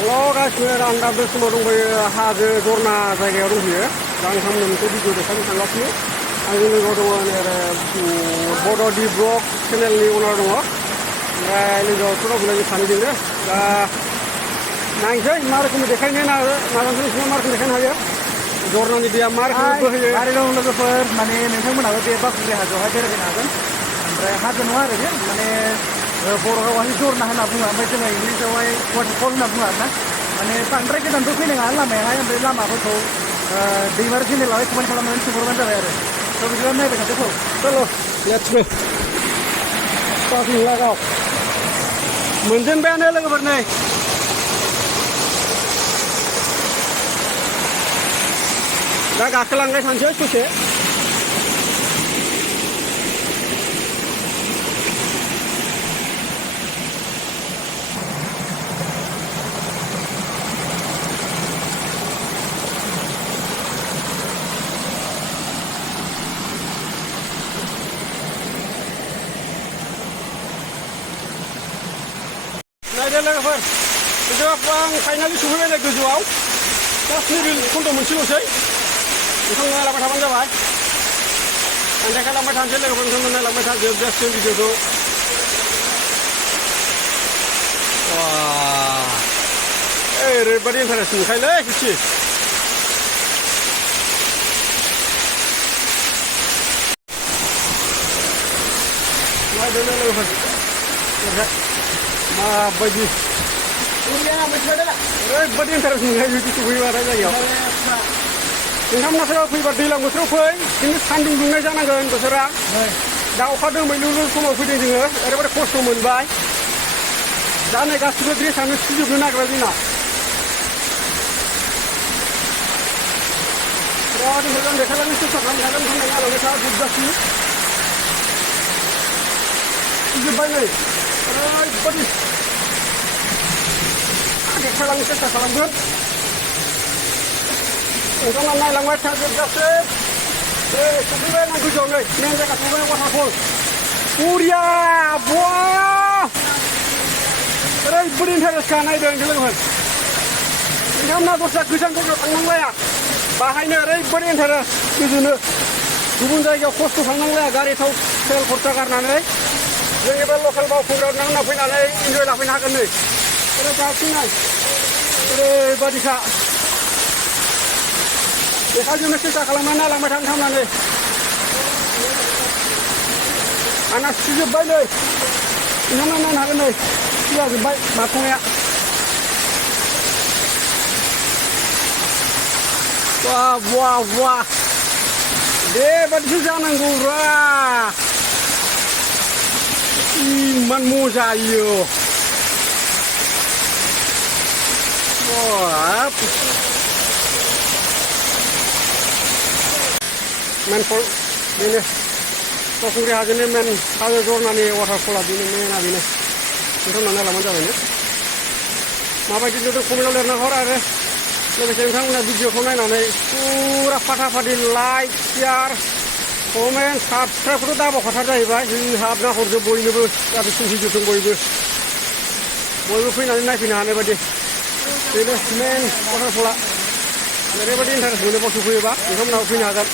Halo guys, anda bersama dengan hajo Zorna जायगायाव दंफैयो दा नोंथांमोननो मोनसे भिडिअ देखायनो थांगासिनो आंनि लोगोआव दङ बड' डि ब्लग चेनेलनि अनार दङ ओमफ्राय लोगोआवथ' रावबो लोगो सानैजोंनो दा नायनोसै मा रोखोमनि देखायनो नाजानोसै मा रोखोम देखायनो हायो जरनानि दैया मा रोखोमनि बोहैयो आरो दं लोगोफोर माने नोंथांमोनाबो बे बाखुंग्रि हाजोआवहाय बेरायनो हागोन ओमफ्राय हाजो नङा आरो बे माने बर' रावावहाय जरना होनना बुङो ओमफ्राय जोङो इंलिसावहाय वाटारफल होनना बुङो आरोना माने बांद्राय गोजानथ' फैनाङा लामायाहाय ओमफ्राय लामाफोरखौ दैमार चेनेलावहाय कमेन्ट खालामनानै सोंहरबानो जाबाय आरो थ' बिदिबा नायबाय थादो चलो लेट्स गो स्टार्टिं लागाव मोनजेनबायानो लोगोफोर नै दा गाखोलांबाय थानोसै ससे नायदो लोगोफोर बिदिबा आं फाइनालि सफैबाय नै गोजौआव जास्ट नैबे खन्द' मोनसेल'सै नोंथांमोन नायलांबाय थाबानो जाबाय आं देखायलांबाय थानोसै लोगोफोर नोंथांमोन नायलांबाय था जोबजासिम भिडिअखौ ओरैबादि इन्टारेस्ट मोनखायोलै खेबसे नायदो लोगोफोर माबायदि ओरैबादि इन्टारेस्ट मोनखायो बिदि सफैबाथाय जायगायाव नोंथांमोनाथ' फैबा दैज्लां बोथोराव फै खिन्थु सान्दुं दुंनाय जानांगोन बोथोरा दा अखा दोमैलु समाव फैदों जोङो ओरैबादि खस्थ' मोनबाय दा नै गासिबो ड्रेसानो सिजोबनो नागिरबाय जोंना बिराद मोजां देखायलांनो सेस्था खालामखागोन होननानै आलांबाय था जोबजासिम सिजोब्बाय नै ओरैबादि देखायलांनो सेस्था खालामगोन नोंथांमोना नायलांबाय था जोबजासिम सफैबाय ना गोजौआव नै मेन जायगा सफैबाय वाटारफल बरिया बा ओरैबादि इन्टारेस्टखा नायदों लोगोफोर नोंथांमोना दस्रा गोजान जायगायाव थांनांलाया बाहायनो ओरैबादि इन्टारेस्ट गोजोनो गुबुन जायगायाव खस्थ' थांनांलाया गारि थाव तेल खरसा गारनानै जों एबा लकेल बावखुंग्रियाव नांना फैनानै इन्जय लाफैनो हागोन नै ओरैबादि नाय ओरैबादिखा देखायजोबनो सेस्था खालामनानै नायलांबाय थानो थांनानै आंना सिजोब्बाय नै नोंथांमोना नायनो हागोन नै सिजाजोब्बाय माथाया वाह वाह वाह बेबादिसो जानांगौब्रा इमान मजायो वाह मेन फल बेनो बावखुंग्रि हाजोनि मेन हाजो जरनानि वाटारफला बेनो मेना बेनो नोंथांमोना नायलांबानो जाबाय माबायदि नुदों कमेन्टआव लिरना हर आरो लोगोसे नोंथांमोना भिडिअखौ नायनानै फुरा फाटाफाटि लाइक शेयार कमेन्ट साबस्क्राइबखौथ' दाबावखाथार जाहैबाय हाबना हरजोब बयनोबो जाहाथे भिडिअजों बयबो फैनानै नायफैनो हानाय बायदि बेनो मेन वाटारफला ओरैबायदि इन्टारेस्ट मोनो बाव सफैयोबा नोंथांमोनाबो फैनो हागोन